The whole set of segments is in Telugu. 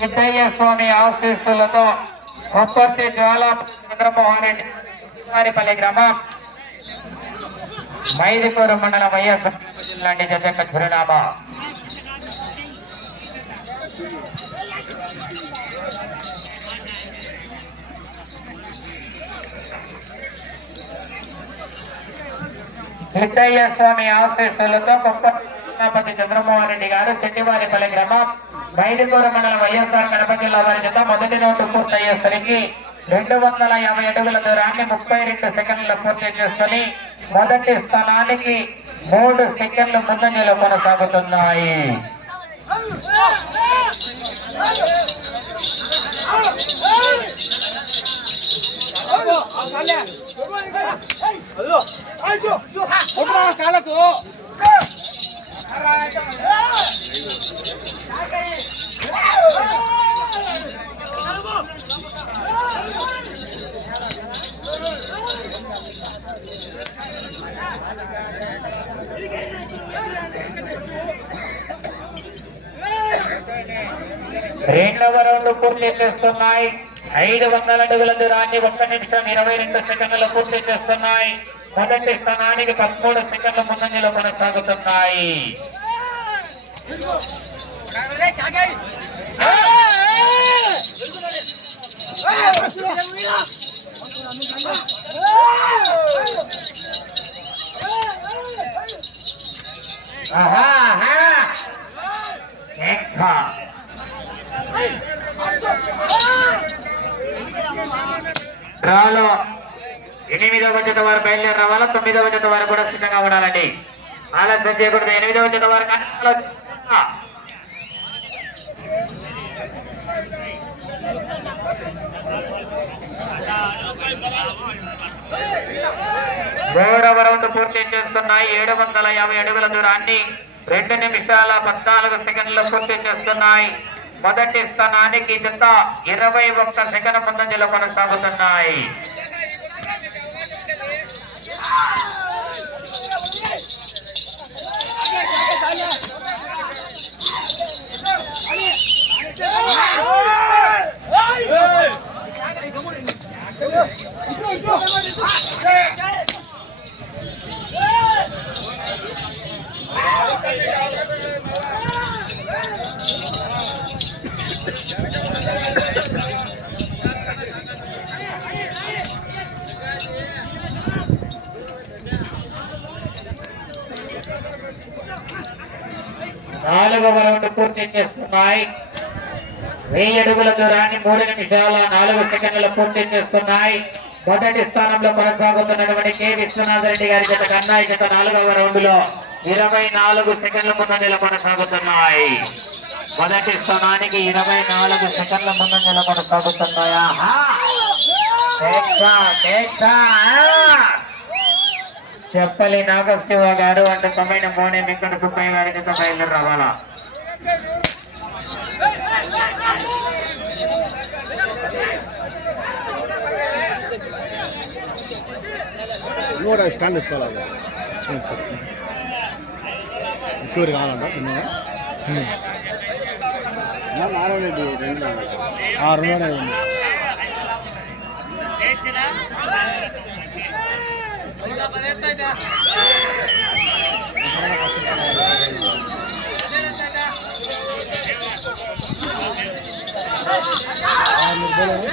సిద్ధయ్య స్వామి ఆశీస్సులతో కొప్పర్తి జ్వాల చంద్రమోహన్ రెడ్డి వారిపల్లి గ్రామం మైదుకూరు మండలం వైఎస్ జిల్లాంటి జత చిరునామా. సిద్ధయ్య స్వామి ఆశీస్సులతో కొప్పపతి చంద్రమోహన్ రెడ్డి గారు శెట్టివారిపల్లి గ్రామం మైదుకూరు మండలం వైఎస్ఆర్ కడప జిల్లా వారి జత మొదటి రౌండ్ పూర్తయ్యేసరికి రెండు వందల యాభై అడుగుల దూరాన్ని ముప్పై రెండు సెకండ్లు పూర్తి చేసుకొని మొదటి స్థానానికి మూడు సెకండ్లు ముందంజలో కొనసాగుతున్నాయి కాలకు రెండవ రౌండ్ పూర్తి చేస్తున్నాయి. ఐదు వందల అడుగుల దూరాన్ని ఒక్క నిమిషం ఇరవై రెండు సెకండ్లు పూర్తి చేస్తున్నాయి. మొదటి స్థానానికి పదమూడు సెకండ్ల ముందంజలో కొనసాగుతున్నాయి. డ్రాలో ఎనిమిదవ జత వారు బయలుదేరి రావాలా తొమ్మిదవ జత వారు కూడా సిద్ధంగా ఉండాలండి. ఆలస్యం చేయకూడదు ఎనిమిదవ జత వారు కానీ మూడవ రౌండ్ పూర్తి చేస్తున్నాయి ఏడు వందల యాభై అడుగుల దూరాన్ని రెండు నిమిషాల పద్నాలుగు సెకండ్లు పూర్తి చేస్తున్నాయి. మొదటి స్థానానికి జత ఇరవై ఒక్క సెకండ్ ముందంజలో కొనసాగుతున్నాయి. Hey! నాలుగవ రౌండ్ పూర్తి చేసుకున్నాయి వెయ్యి అడుగుల దూరాన్ని మూడు నిమిషాల నాలుగు సెకండ్లు పూర్తి చేసుకున్నాయి మొదటి స్థానంలో కొనసాగుతున్నటువంటి కె. విశ్వనాథ్ రెడ్డి గారి గత కన్నా గత నాలుగవ రౌండ్లో ఇరవై నాలుగు సెకండ్ల ముందంజలో కొనసాగుతున్నాయి మొదటి స్థానానికి ఇరవై నాలుగు సెకండ్ల ముందంజలో కొనసాగుతున్నాయి చెప్పలి నాగశివ గారు అంటే తొమ్మిది మోనే వెంకట సుబ్బయ్య గారి గత బయలుదేరి రావాలా? కూడా స్టాండ్ వేసుకోవాలి? ఎక్కువ కావాలంట చిన్నగా రెండు ఆరు రెండు ఆరవ రౌండ్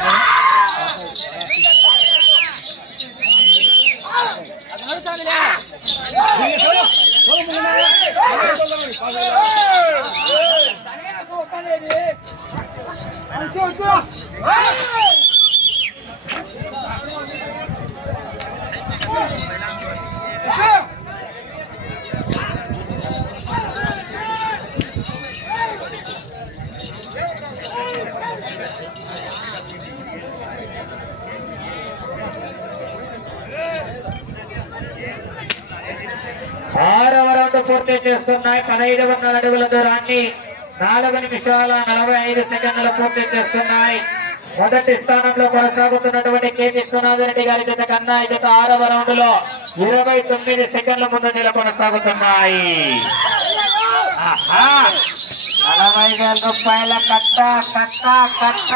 పూర్తి చేస్తున్నాయి. పదహైదు వందల అడుగుల దూరాన్ని నాలుగు నిమిషాల నలభై ఐదు సెకండ్లు పూర్తి చేస్తున్నాయి. మొదటి స్థానంలో కొనసాగుతున్నటువంటి కె విశ్వనాథ్ రెడ్డి గారి జత కన్నా ఈ జత ఆరవ రౌండ్లో ఇరవై తొమ్మిది సెకండ్ల ముందు కొనసాగుతున్నాయి నలభై వేల రూపాయల కట్ట కట్ట కట్ట!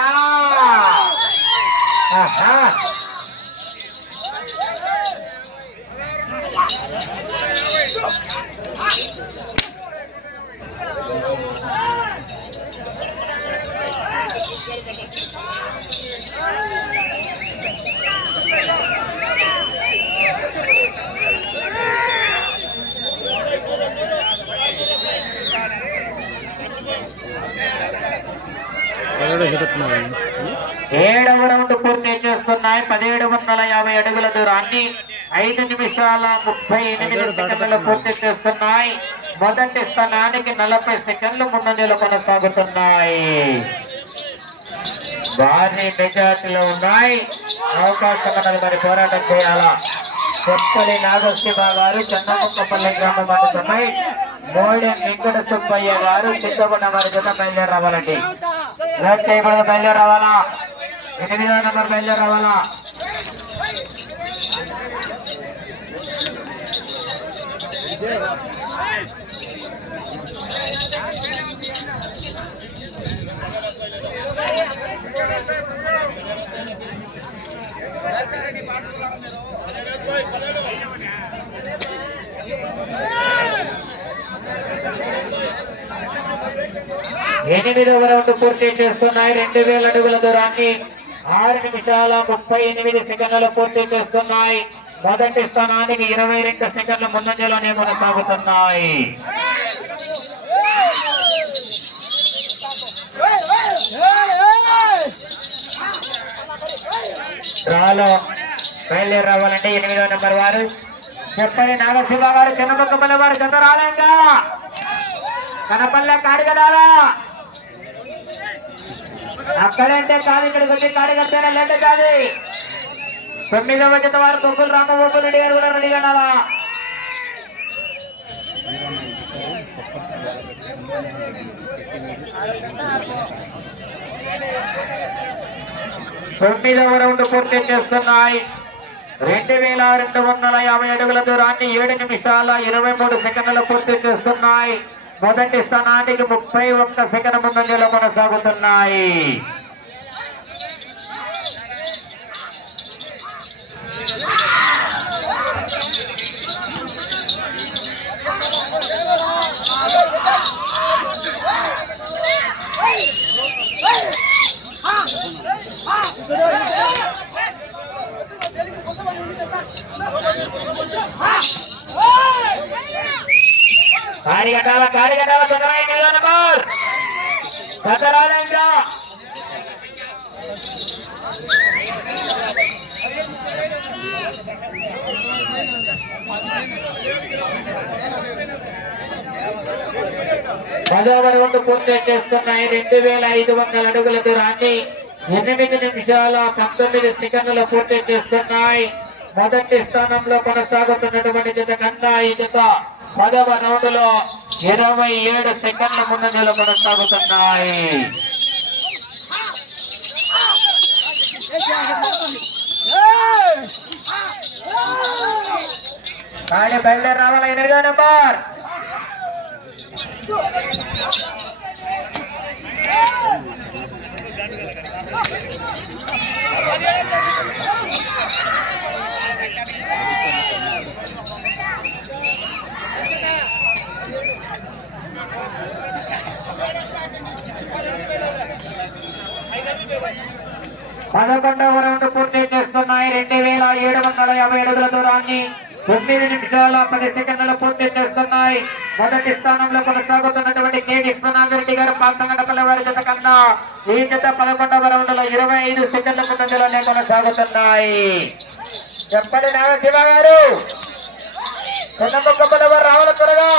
ఏడవ రౌండ్ పూర్తి చేస్తున్నాయి. పదిహేడు వందల యాభై అడుగుల దూరాన్ని ఐదు నిమిషాల ముప్పై ఎనిమిది సెకండ్లు పూర్తి చేస్తున్నాయి. మొదటి స్థానానికి నలభై సెకండ్లు ముందంజలు కొనసాగుతున్నాయి భారీ మెజార్టీలో ఉన్నాయి. అవకాశం అన్నది మరి పోరాటం చేయాలా? కొత్తలి నాగశివ గారు చంద్రముక్కపల్లి గ్రామం అందుతున్నాయి మోడి వెంకట సుబ్బయ్య గారు సిద్ధపడిన వారి జత బయలుదేరి రావాలండి. లేట్ చేయబడిన బయలుదేరి రావాలా? ఎనిమిదవ నెంబర్ బయలుదేరి రావాలా? ఎనిమిదవ రౌండ్ పూర్తి చేస్తున్నాయి. రెండు వేల అడుగుల దూరాన్ని ఆరు నిమిషాల ముప్పై ఎనిమిది సెకండ్లు పూర్తి చేస్తున్నాయి. మొదటి స్థానానికి ఇరవై రెండు సెకండ్ల ముందంజలోనే కొనసాగుతున్నాయి. డ్రాలో బయలుదేరి రావాలంటే ఎనిమిదవ నెంబర్ వారు. చెప్పని నాగశివ గారు చిన్నపక్కపల్లి వారు జత కనపల్లె కాడిగడాలా అక్కడంటే కాదు ఇక్కడికి వచ్చి కాడిగట్టేనా కడితేనే కాదు. తొమ్మిదవ జత వారు తొక్కులు రామబాబు రెడ్డి గారు కూడా రెడీ అన్నారా తొమ్మిదవ రౌండ్ పూర్తి చేస్తున్నాయి. రెండు వేల రెండు వందల యాభై అడుగుల దూరాన్ని ఏడు నిమిషాల ఇరవై మూడు సెకండ్లు పూర్తి చేస్తున్నాయి. మొదటి స్థానానికి ముప్పై ఒక్క సెకండ్ ముందంజలో కొనసాగుతున్నాయి కారిగట్టాల కారిగట్టాల తొందరగా ఎనిమిదో నెంబర్ కదలాలి ఇంకా పదవ రౌండ్ పూర్తి చేస్తున్నాయి. రెండు వేల ఐదు వందల అడుగుల దూరాన్ని ఎనిమిది నిమిషాల పంతొమ్మిది సెకండ్లు పూర్తి చేస్తున్నాయి. మొదటి స్థానంలో కొనసాగుతున్నటువంటి జత కన్నా ఈ జత పదవ రౌండ్లో ఇరవై ఏడు సెకండ్ల ముందంజలో కొనసాగుతున్నాయి. కానీ బయలుదేరి రావాలా ఎనిమిదో నెంబర్. పదకొండవ రౌండ్ పూర్తి చేస్తున్నాయి రెండు వేల ఏడు వందల యాభై అడుగుల దూరాన్ని తొమ్మిది నిమిషాల పది సెకండ్లు పూర్తి చేస్తున్నాయి మొదటి స్థానంలో కొనసాగుతున్నటువంటి కె సునాగిరెడ్డి గారు పాల్సంగడపల్లి వారి జత కన్నా ఈ జత పదకొండవ రౌండ్లో ఇరవై ఐదు సెకండ్ల ముందులోనే కొనసాగుతున్నాయి చెప్పండి నాగశివ గారు చిన్నముక్కపల్లి వారు రావాలి త్వరగా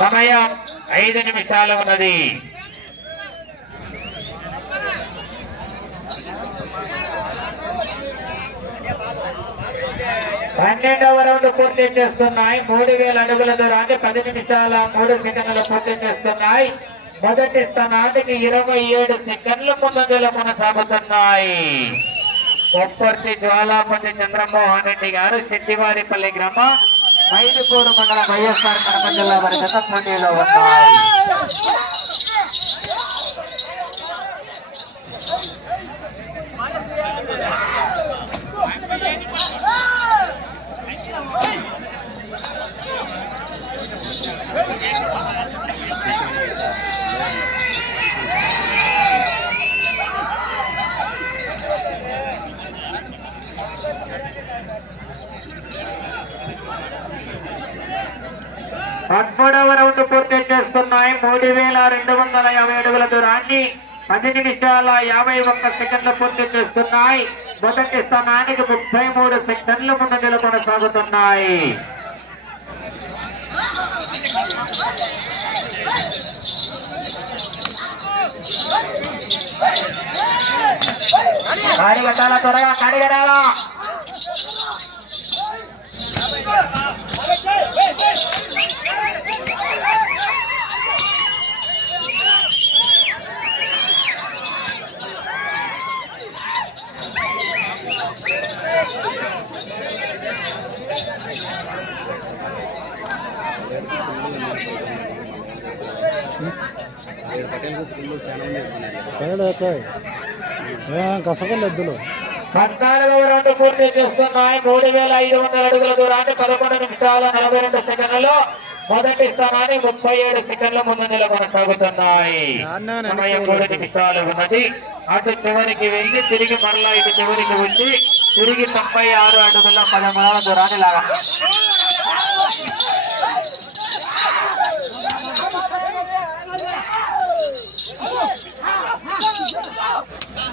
సమయం ఐదు నిమిషాలు ఉన్నది. పన్నెండవ రౌండ్ పూర్తి చేస్తున్నాయి. మూడు వేల అడుగుల దూరాన్ని పది నిమిషాల మూడు సెకండ్లు పూర్తి చేస్తున్నాయి. మొదటి స్థానానికి ఇరవై ఏడు సెకండ్లు ముందంజలో కొనసాగుతున్నాయి. కొప్పర్తి జ్వాలాపతి చంద్రమోహన్ రెడ్డి గారు శెట్టివారిపల్లి గ్రామం మైదుకూరు మండలం వైఎస్ఆర్ కడప జిల్లా వారి గత పోటీలో ఉన్నాయి పదమూడవ రౌండ్ మూడు వేల రెండు వందల యాభై అడుగుల దూరాన్ని పది నిమిషాల యాభై ఒక్క సెకండ్లు పూర్తి చేస్తున్నాయి మొదటి స్థానానికి ముప్పై మూడు సెకండ్లు ముందంజలు కొనసాగుతున్నాయి కాడిగట్టాల త్వరగా కాడిగడాలా పైన వచ్చాయి. కసగలు ఎద్దులు. పద్నాలుగవ రౌండ్ పూర్తి చేస్తున్నాయి. మూడు వేల ఐదు వందల అడుగుల దూరాన్ని పదకొండు నిమిషాల నలభై రెండు సెకండ్లలో మొదటి స్థానాన్ని ముప్పై ఏడు సెకండ్ల ముందంజలో కొనసాగుతున్నాయి సమయం మూడు నిమిషాలు ఉన్నది. అటు చివరికి వెళ్ళి తిరిగి మరలా ఇటు చివరికి వచ్చి తిరిగి తొంభై ఆరు అడుగుల పదమూడవ దూరాన్ని లాగా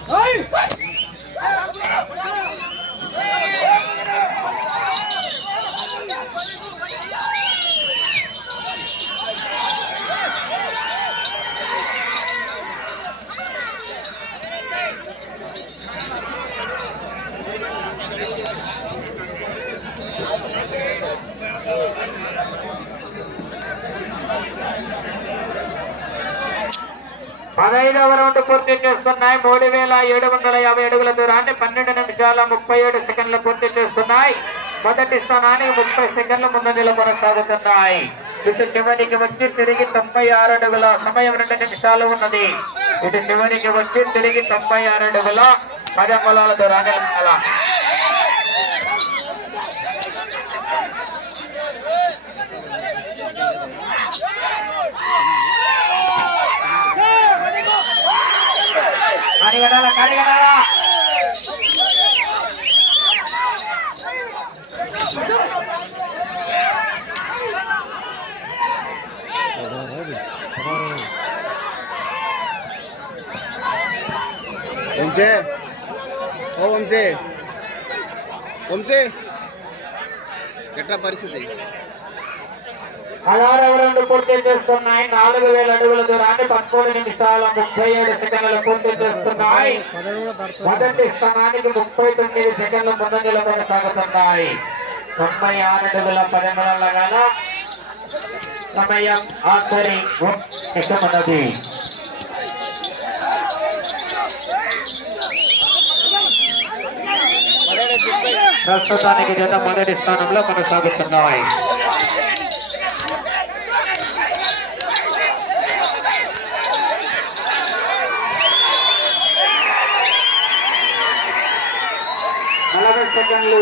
Hey! పదహైదవ రౌండ్ పూర్తి చేస్తున్నాయి. మూడు వేల ఏడు వందల యాభై అడుగుల దూరాన్ని పన్నెండు నిమిషాల ముప్పై ఏడు సెకండ్లు పూర్తి చేస్తున్నాయి. మొదటి స్థానానికి ముప్పై సెకండ్ల ముందంజలో కొనసాగుతున్నాయి ఇటు చివరికి వచ్చి తిరిగి తొంభై ఆరు అడుగుల సమయం రెండు నిమిషాలు ఉన్నది. ఇటు చివరికి వచ్చి తిరిగి తొంభై ఆరు అడుగుల పదమూలాల దూరాన్ని దూరాన్ని లాగాల. కాడిగడాల కాడిగడాల వంశే ఓ వంశే వంశే ఎట్లా పరిస్థితి పదహారవ రౌండ్ పూర్తి చేస్తున్నాయి. నాలుగు వేల అడుగుల దూరాన్ని పదమూడు నిమిషాల ముప్పై ఏడు సెకండ్లు పూర్తి చేస్తున్నాయి. మొదటి స్థానానికి ముప్పై తొమ్మిది సెకండ్లు ముందంజలు కొనసాగుతున్నాయి. తొంభై ఆరు అడుగుల పదమూడుల గల సమయం ఆఖరి ఎక్కమన్నది ప్రస్తుతానికి జత మొదటి స్థానంలో కొనసాగుతున్నాయి. నలభై సెకండ్లు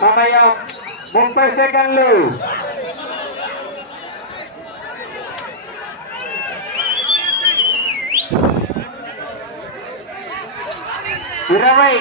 సమయం ముప్పై సెకండ్లు. ఇరవై